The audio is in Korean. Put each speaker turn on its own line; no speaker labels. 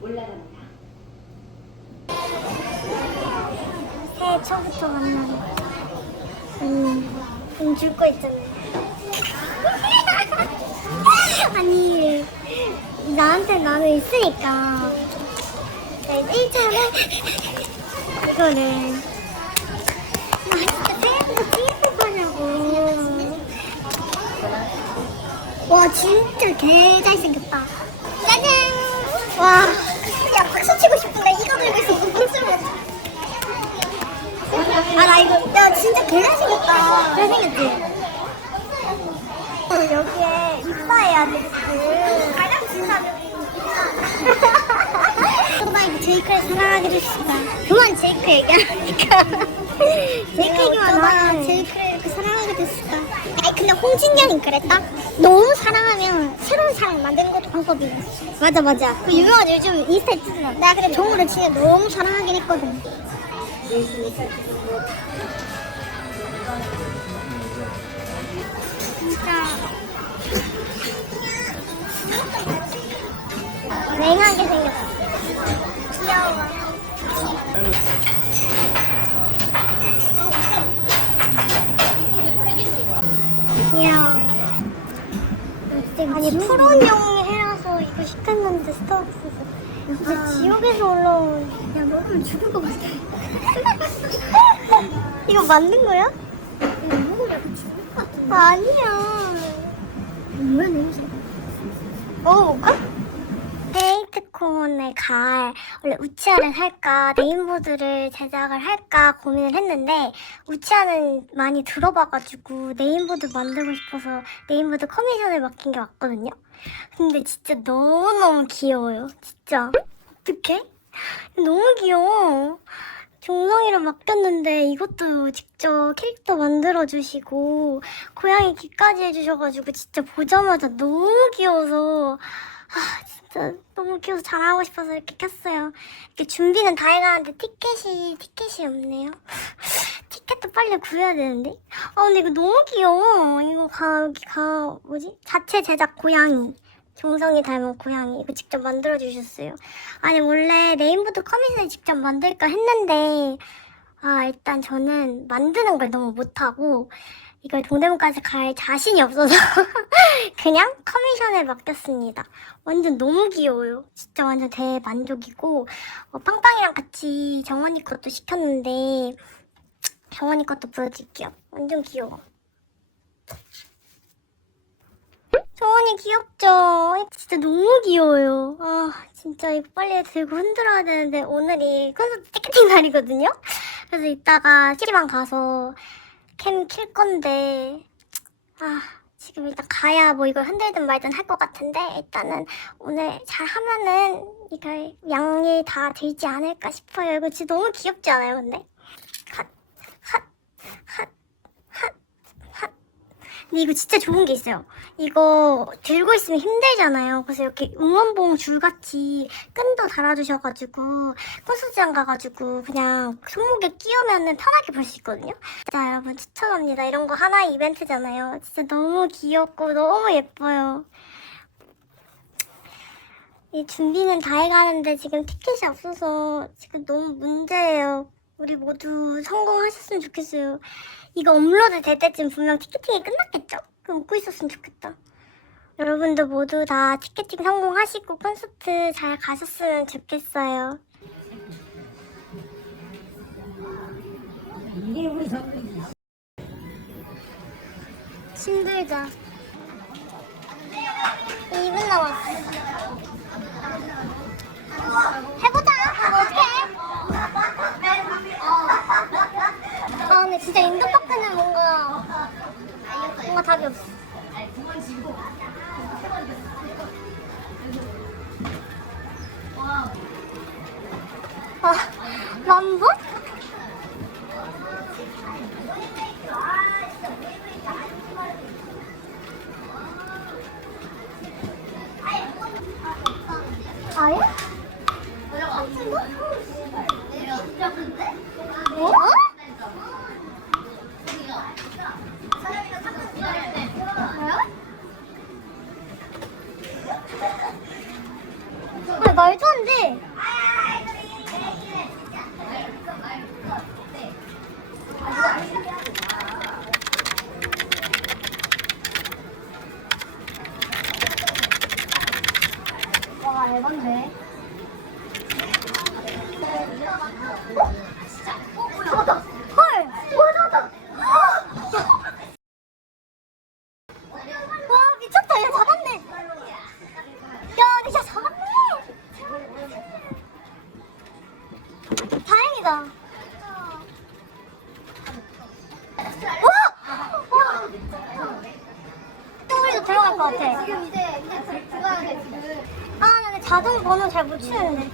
올라갑니다.
새해 초부터 만나는 음, 돈줄거 있잖아요. 아니, 나한테 나는 있으니까. 내 1차를 이거를. 나 진짜 새해부터 찌입고 가냐고. 와, 진짜 개 잘생겼다. 짜잔! 와, 야, 박수 치고 싶은데 이거 들고 있어. 박수 못 아, 나 이거, 야, 진짜 개 잘생겼다. 잘생겼지? 어, 여기에 이빠해야 되겠지. 가장 나 이거 제이크를 사랑하게 됐습니다. 그만 제이크 얘기하니까. 제이크 얘기만 하 제이크를 이렇게 사랑하게 됐을까. 아니, 근데 홍진영이 그랬다? 너무 사랑하면 새로운 사랑 만드는 것도 방법이야. 맞아, 맞아. 그 유명한 요즘 인스타에 뜨잖아. 나 그래, 정우를 진짜 너무 사랑하긴 했거든. 아니 푸른용 해라서 이거 시켰는데 스타벅스에서. 진짜 지옥에서 올라온. 야 먹으면 죽을 것 같아. 이거 맞는 거야? 이거 먹으면 죽을 것 같은데. 아니야. 뭐야 냄새 먹어볼까? 데이트콘에 갈 원래 우치아를 살까 네임보드를 제작을 할까 고민을 했는데 우치아는 많이 들어봐가지고 네임보드 만들고 싶어서 네임보드 커미션을 맡긴 게 맞거든요. 근데 진짜 너무너무 귀여워요. 진짜 어떡해? 너무 귀여워. 종성이를 맡겼는데 이것도 직접 캐릭터 만들어주시고 고양이 귀까지 해주셔가지고 진짜 보자마자 너무 귀여워서 아 진짜 너무 귀여워서 잘하고 싶어서 이렇게 켰어요. 이렇게 준비는 다 해가는데 티켓이 티켓이 없네요. 티켓도 빨리 구해야 되는데. 아 근데 이거 너무 귀여워. 이거 가 여기 가 뭐지? 자체 제작 고양이. 종성이 닮은 고양이 이거 직접 만들어 주셨어요. 아니 원래 레인보드 커밋을 직접 만들까 했는데 아 일단 저는 만드는 걸 너무 못하고 이걸 동대문까지 갈 자신이 없어서 그냥 커미션에 맡겼습니다. 완전 너무 귀여워요. 진짜 완전 대만족이고 어, 빵빵이랑 같이 정원이 것도 시켰는데 정원이 것도 보여드릴게요. 완전 귀여워. 정원이 귀엽죠? 진짜 너무 귀여워요. 아, 진짜 이거 빨리 들고 흔들어야 되는데 오늘이 콘서트 티켓팅 날이거든요? 그래서 이따가 CG방 가서 캠 킬 건데, 아, 지금 일단 가야 뭐 이걸 흔들든 말든 할 것 같은데, 일단은 오늘 잘 하면은 이걸 양일 다 되지 않을까 싶어요. 이거 진짜 너무 귀엽지 않아요, 근데? 핫, 핫, 핫. 근데 이거 진짜 좋은 게 있어요. 이거 들고 있으면 힘들잖아요. 그래서 이렇게 응원봉 줄같이 끈도 달아주셔가지고 콘서트장 가가지고 그냥 손목에 끼우면 편하게 볼 수 있거든요. 진짜 여러분 추천합니다. 이런 거 하나의 이벤트잖아요. 진짜 너무 귀엽고 너무 예뻐요. 이 준비는 다 해가는데 지금 티켓이 없어서 지금 너무 문제예요. 우리 모두 성공하셨으면 좋겠어요. 이거 업로드 될 때쯤 분명 티켓팅이 끝났겠죠? 그럼 웃고 있었으면 좋겠다. 여러분도 모두 다 티켓팅 성공하시고 콘서트 잘 가셨으면 좋겠어요. 힘들다. 2분 남았어. 해보자. 어떡해? 아 근데 진짜 인도파크는 뭔가 뭔가 답이 없어. 아, 만 번? 아예? 어? 아, 말도 안 돼. 알건데. 어? 진짜? 어. 헐! 와, 미쳤다. 얘 잡았네. 야, 니 진짜 잡았네. 다행이다. 와! 와! 우리도 들어갈 것 같아. 지금 이제 이제 들어가야 돼 지금. 아, 자동 번호 잘 못 치는데.